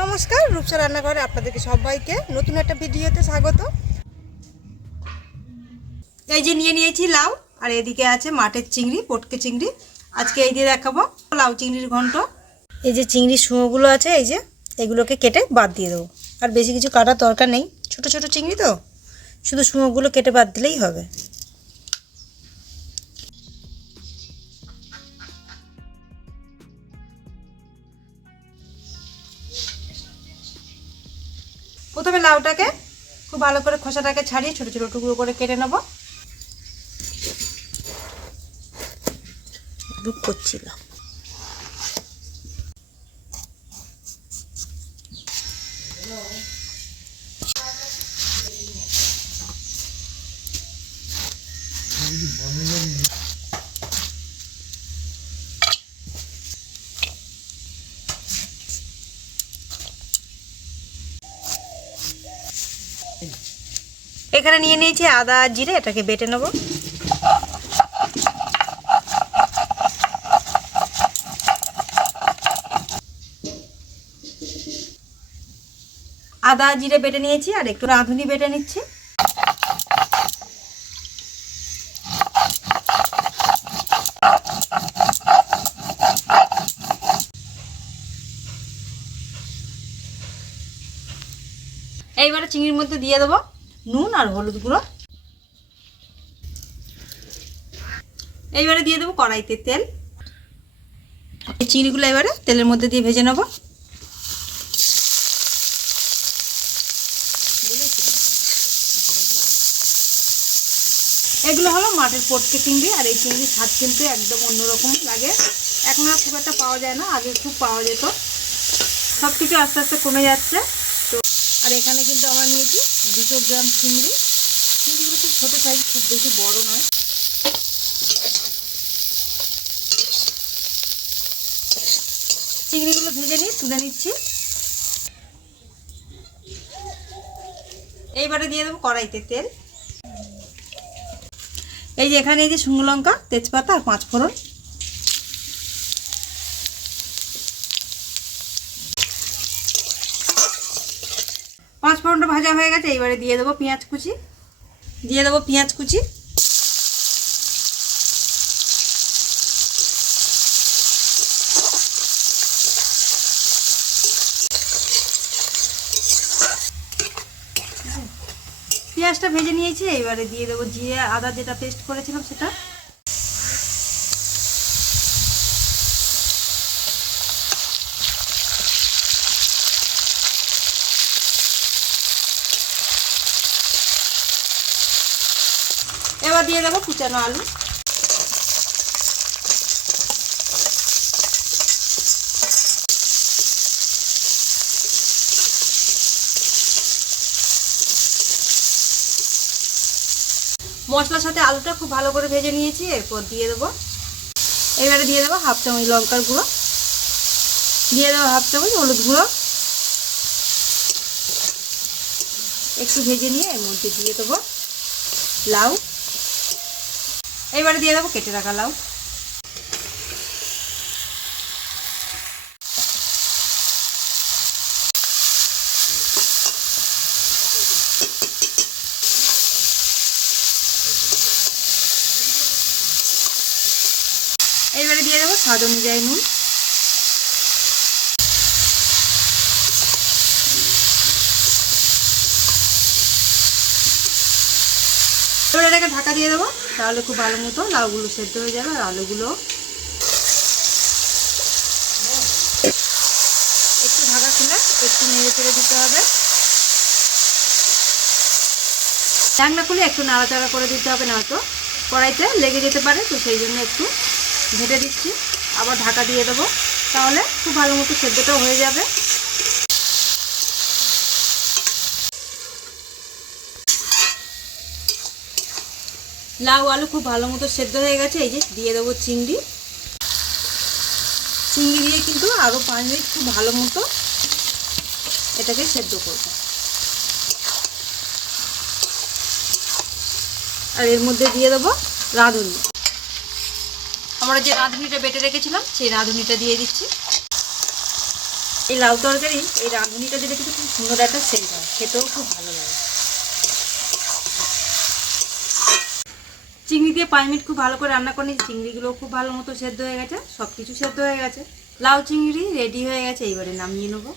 নমস্কার, রূপসা রান্নাঘরে আপনাদেরকে সবাইকে নতুন একটা ভিডিওতে স্বাগত। এই যে নিয়েছি লাউ, আর এদিকে আছে মাঠের চিংড়ি, পটকে চিংড়ি। আজকে এই দিয়ে দেখাবো লাউ চিংড়ির ঘন্ট। এই যে চিংড়ির শুঁয়োগুলো আছে, এই যে এগুলোকে কেটে বাদ দিয়ে দেবো। আর বেশি কিছু কাটার দরকার নেই, ছোট ছোট চিংড়ি তো, শুধু শুঁয়োগুলো কেটে বাদ দিলেই হবে। প্রথমে লাউটাকে খুব ভালো করে খোসাটাকে ছাড়িয়ে ছোট ছোট টুকরো করে কেটে নেব। দুঃখ করছিল। এখানে নিয়ে নিয়েছি আদা আর জিরে, এটাকে বেটে নেব। আদা জিরে বেটে নিয়েছি, আর একটু রাঁধুনি বেটে নিচ্ছি। এইবারে চিংড়ির মধ্যে দিয়ে দেবো নুন আর হলুদ গুঁড়ো। এইবারে দিয়ে দেবো কড়াইতে তেল। এই চিংড়িগুলো এবারে তেলের মধ্যে দিয়ে ভেজে নেব। এগুলো হলো মাঠের পটকে চিংড়ি, আর এই চিংড়ির স্বাদ কিন্তু একদম অন্যরকম লাগে। এখন আর খুব একটা পাওয়া যায় না, আগে খুব পাওয়া যেত। সব কিছু আস্তে আস্তে কমে যাচ্ছে। তো আর এখানে কিন্তু আমরা নিয়েছি 200 গ্রাম চিংড়ি। চিংড়িগুলো খুব ছোটো সাইজ, খুব বেশি বড় নয়। চিংড়িগুলো ভেজে নিয়ে তুলে নিচ্ছি। এইবারে দিয়ে দেবো কড়াইতে তেল। এই যে এখানে এই যে শুকনো লঙ্কা, তেজপাতা আর 5 ফোড়ন। ফোড়নটা ভাজা হয়ে গেছে। এইবারে দিয়ে দেবো পেঁয়াজ কুচি। পেঁয়াজটা ভেজে নিয়েছি। এইবারে দিয়ে দেবো জিরে আদা যেটা পেস্ট করেছিলাম সেটা। এবার দিয়ে দেবো কুচানো আলু। মশলার সাথে আলুটা খুব ভালো করে ভেজে নিয়েছি। এরপর দিয়ে দেবো, এবারে দিয়ে দেবো 1/2 চামচ লঙ্কার গুঁড়ো, দিয়ে দেবো 1/2 চামচ হলুদ গুঁড়ো। একটু ভেজে নিয়ে এর মধ্যে দিয়ে দেবো লাউ। এবারে দিয়ে দেবো কেটে রাখা লাউ। এইবারে দিয়ে দেবো স্বাদ অনুযায়ী নুন। এবার এটাকে ঢাকা দিয়ে দেবো, তাহলে খুব ভালো মতো লাউগুলো সেদ্ধ হয়ে যাবে। আর আলুগুলো একটু ঢাকা খুলে একটু নেড়ে চেড়ে দিতে হবে। ঢাকনা খুলে একটু নাড়াচাড়া করে দিতে হবে, নয়তো কড়াইতে লেগে যেতে পারে। তো সেই জন্য একটু ঢেকে দিচ্ছি। আবার ঢাকা দিয়ে দেবো, তাহলে খুব ভালো মতো সেদ্ধটাও হয়ে যাবে। লাউ আলু খুব ভালো মতো সেদ্ধ হয়ে গেছে। এই যে দিয়ে দেবো চিংড়ি। চিংড়ি দিয়ে কিন্তু আরও 5 মিনিট খুব ভালো মতো এটাকে সেদ্ধ করব। আর এর মধ্যে দিয়ে দেবো রাঁধুনি। আমরা যে রাঁধুনিটা বেটে রেখেছিলাম সেই রাঁধুনিটা দিয়ে দিচ্ছি। এই লাউ তরকারি এই রাঁধুনিটা দিলে কিন্তু খুব সুন্দর একটা সেন্ট হয়, খেতেও খুব ভালো লাগে। চিংড়ি দিয়ে 5 মিনিট খুব ভালো করে রান্না করে নিয়েছি। চিংড়িগুলো খুব ভালো মতো সেদ্ধ হয়ে গেছে, সব কিছু সেদ্ধ হয়ে গেছে। লাউ চিংড়ি রেডি হয়ে গেছে, এইবারে নামিয়ে নেবো।